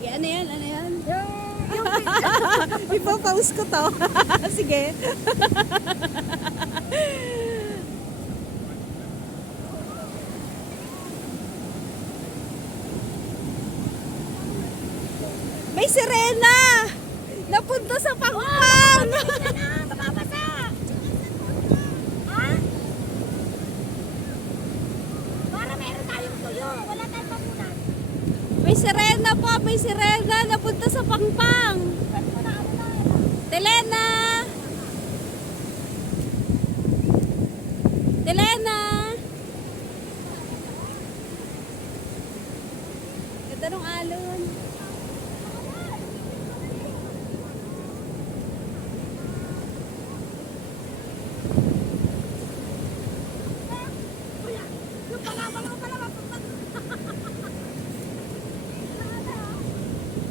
Sige, ano yan? Ano yan? Yung Ipapaus ko to. Sige. May sirena! Napunta sa Pangpang! mababasa. Ha? Para meron tayong tuyo. Wala tayong mamunan. May sirena po! May sirena! Napunta sa Pangpang! Pwede mo na ano na. Telena!